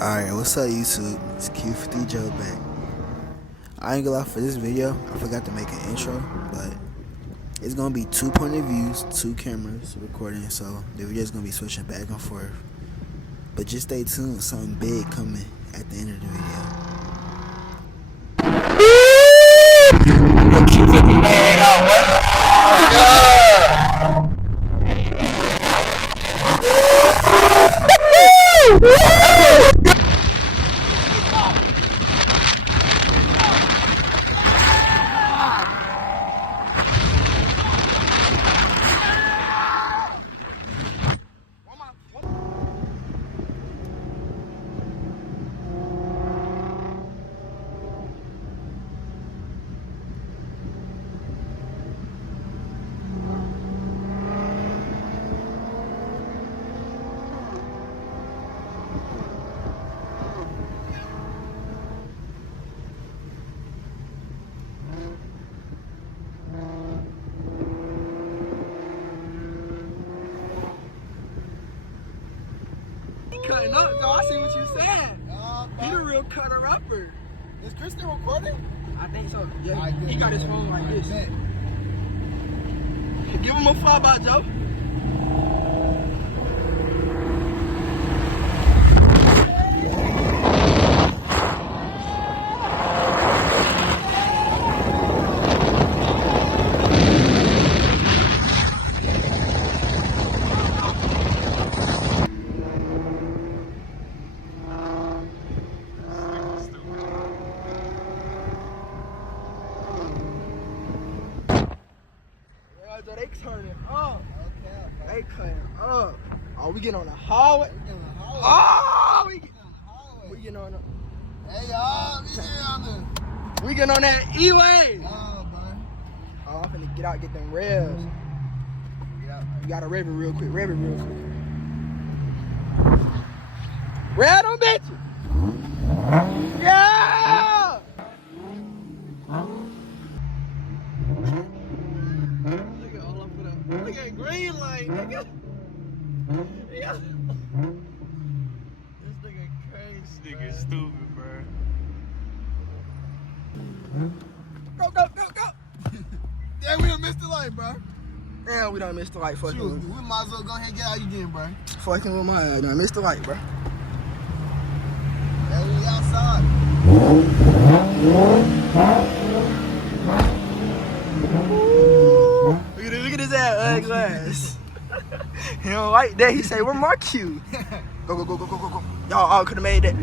Alright, what's up YouTube? It's Q50 Joe back. I ain't gonna lie, for this video, I forgot to make an intro, but it's gonna be 2 point of views, 2 cameras recording, so the video's gonna be switching back and forth. But just stay tuned, something big coming at the end of the video. Cutting up, though. I see what you said. He the real cutter upper. Is Chris still recording? I think so. Yeah. Alright, good. He got his phone like this. Bet. Give him a 5 Joe. They turning up. Okay. They cutting up. Oh, we getting on the hallway. We getting on the hallway. Oh, We getting on the hallway. we getting on the. Hey y'all, we getting on the. We getting on that E-way. Oh, man. Oh, I'm finna get out, get them revs. Yeah. You gotta rev it real quick. Rev it real quick. Rev them bitches. Yeah. Look at all I put up. Look at green light, nigga. Yeah. This nigga crazy. This nigga stupid, bro. Go. Yeah, we done missed the light, bro. Damn, we done missed the light. Shoot, Fucking, we might as well go ahead and get out again, bro. fucking with my done missed the light, bro. Hey, we outside. Look at his ass, ugly ass. He don't like that. He say, "Where my Q?" Go. Y'all all could have made that.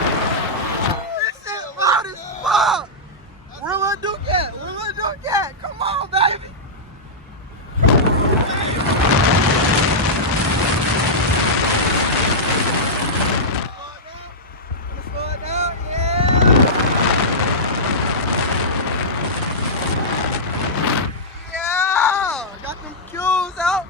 This shit loud as fuck. Where Lil Duke at? Where Lil Duke at? Come on, baby. Slow it down, yeah. Yeah, got them cues out.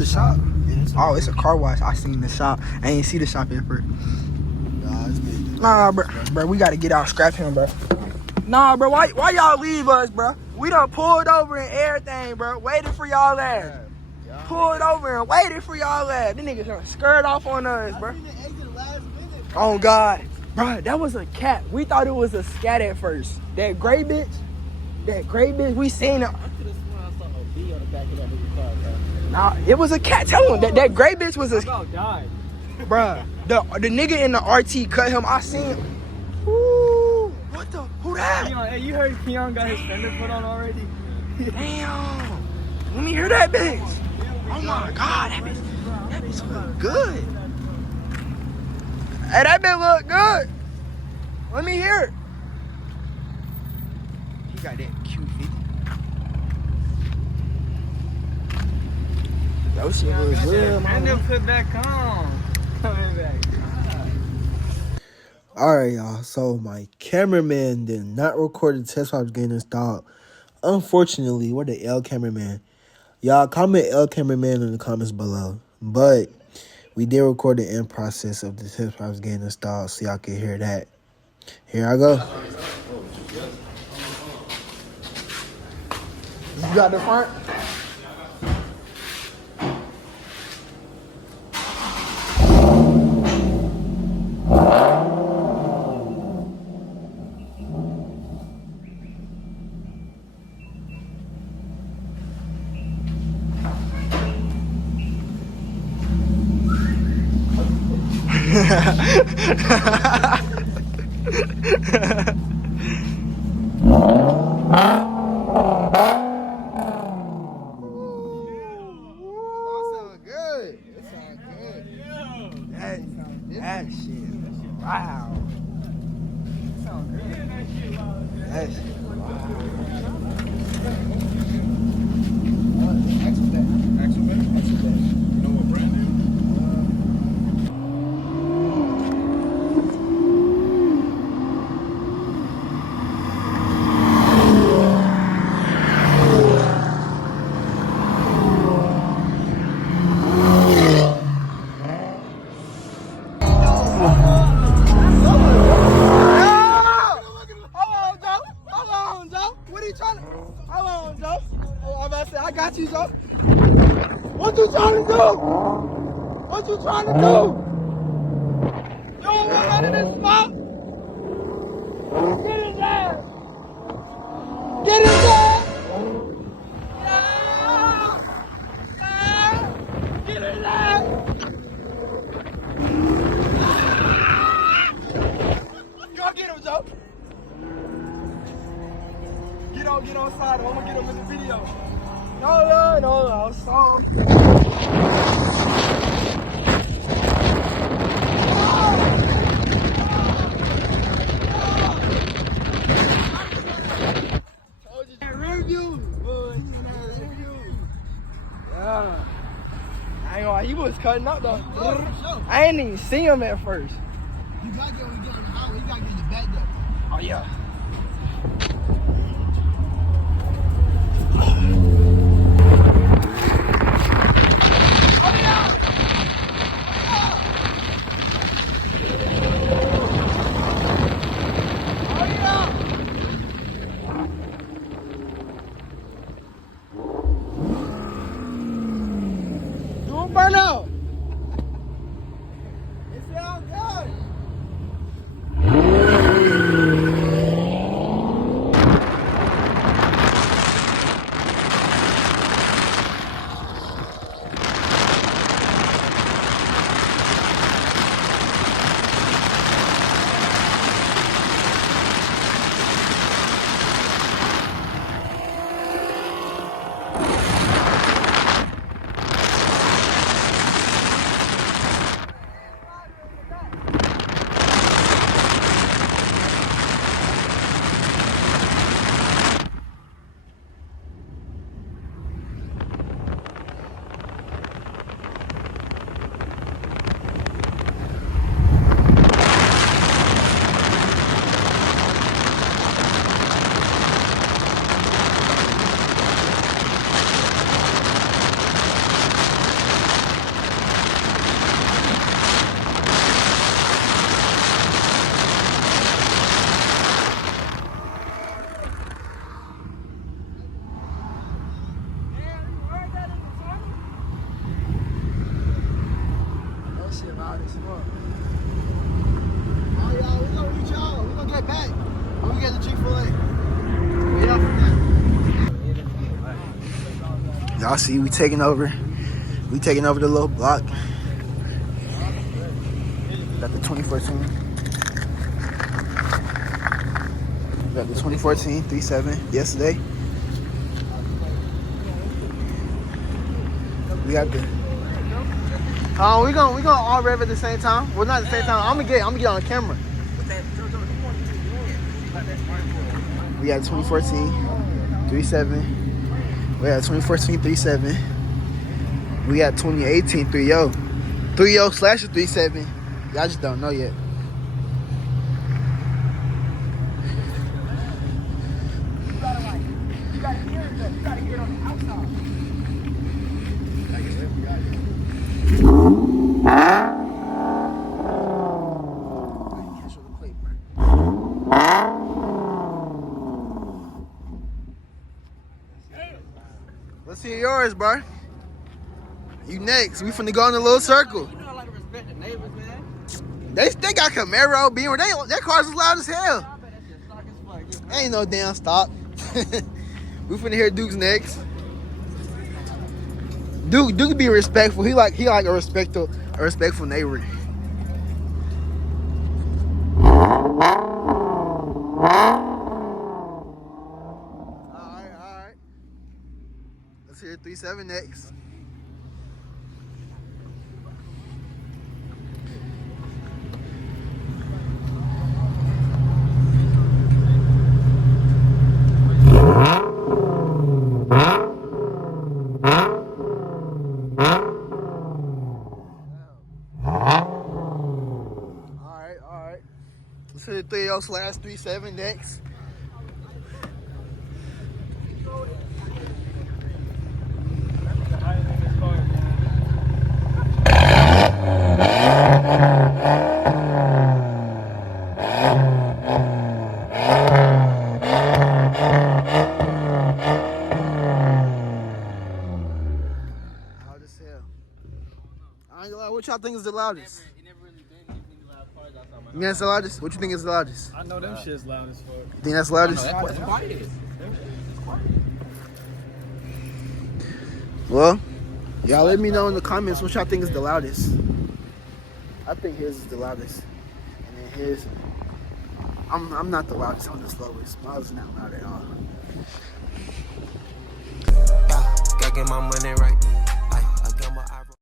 the shop? Yeah, Oh, it's a car wash. I seen the shop. I ain't see the shop at first. Nah, it's big. Nah, bro, we gotta get out, scrap him, bro. Nah, bro, why y'all leave us, bro? We done pulled over and everything, bro. Waited for y'all ass. Pulled over and waited for y'all ass. These niggas done skirt off on us, bro. Oh, God. Bro, that was a cat. We thought it was a scat at first. That gray bitch, we seen it. I could have sworn I saw a bee on the back of that nigga car, bro. Nah, it was a cat. Tell him that gray bitch was a... About died. Bruh, the nigga in the RT cut him. I seen him. Ooh, what the? Who that? Keon, hey, you heard Keon got his fender put on already? Damn. Let me hear that bitch. Oh my God, that bitch look good. Hey, that bitch look good. Let me hear it. He got that Q50. That shit looks good, man. Fender put back on. Coming back. Alright, y'all. So my cameraman did not record the test while I was getting installed. Unfortunately, we're the L cameraman. Y'all comment L cameraman in the comments below. But we did record the end process of the test while I was getting installed, so y'all can hear that. Here I go. You got the front? That shit. Wow. That shit. I got you, Joe. What you trying to do? What you trying to do? You don't want none of this smoke? Get in there! Get in there! Get in there! Go get him, Joe. Get on side. I'm gonna get him in the video. No, sorry. Yeah. I ain't gonna lie, he was cutting up though. I ain't even see him at first. You gotta get when you get on the highway, you gotta get your back up. Oh yeah. Burn out. It sounds good. Y'all see, we taking over. We taking over the little block. Got the 2014. Got the 2014 3.7 yesterday. We got the. We gonna all rev at the same time. Well, not at the same time. I'm gonna get on camera. We got 2014 3.7. We got 2014 3.7. We got 2018 3.0. 3.0 slash 3.7. Y'all just don't know yet. You gotta hear it on the outside. Let's hear yours, bro. You next. We finna go in a little circle. You know I like to respect the neighbors, man. They got Camaro, Beamer. Their cars is loud as hell. I bet that shit stock as fuck. Ain't no damn stop. We finna hear Duke's next. Duke be respectful. He like a respectful neighbor. Alright. Let's hear 3.7 next. Alright. Let's hit 3.0 slash 3.7 next. Loud as hell. I ain't gonna lie, what y'all think is the loudest? You think that's the loudest? What you think is the loudest? I know them shit's loud as fuck. You think that's the loudest? Well, y'all let me know in the comments what y'all think is the loudest. I think his is the loudest. And then his, I'm not the loudest, I'm the slowest. Mine's is not loud at all. Gotta get my money right.